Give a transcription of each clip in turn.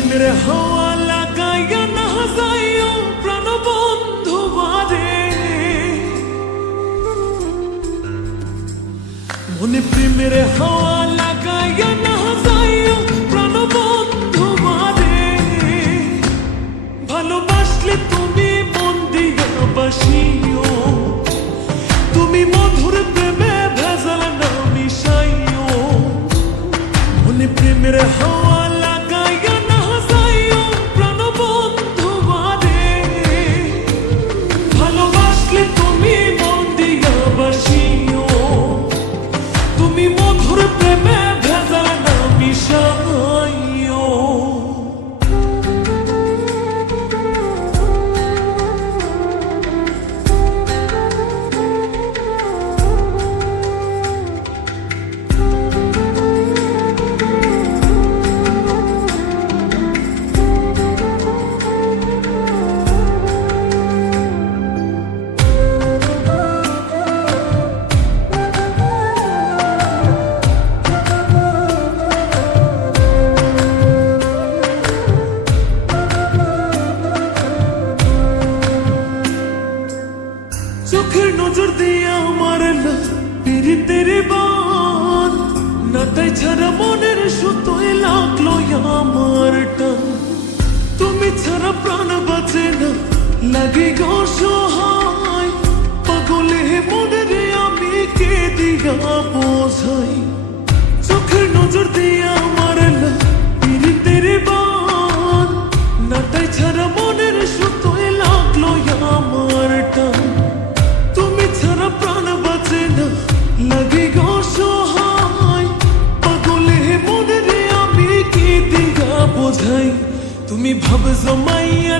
প্রেমের হাওয়া লাগাইয়া না যাইও প্রাণ বন্ধু বারে মনে প্রেমের হাওয়া না ভালোবাসলে তুমি তুমি মধুর প্রেমে ভেজাল না মিশাইও। মনে প্রেমের হাওয়া নজর দিয়ে আমার তেরি বান। না তাই ছাড়া মনের সুতোয় লাগল আমার টান তুমি ছাড়া প্রাণ বাঁচে না, লাগে গো তুমি ভাব জমাইয়া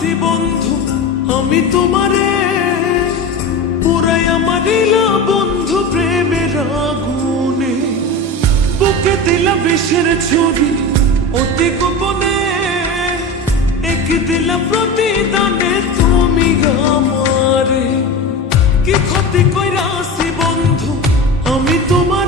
আসি বন্ধু, আমি তোমারে পুরাই আমার বন্ধু প্রেমের আগুনে। বুকে দিলা বিষের ছুরি অতি গোপনে, এক দিলা প্রতিদানে তুমি আমারে। কি ক্ষতি কইরা আসি বন্ধু, আমি তোমারে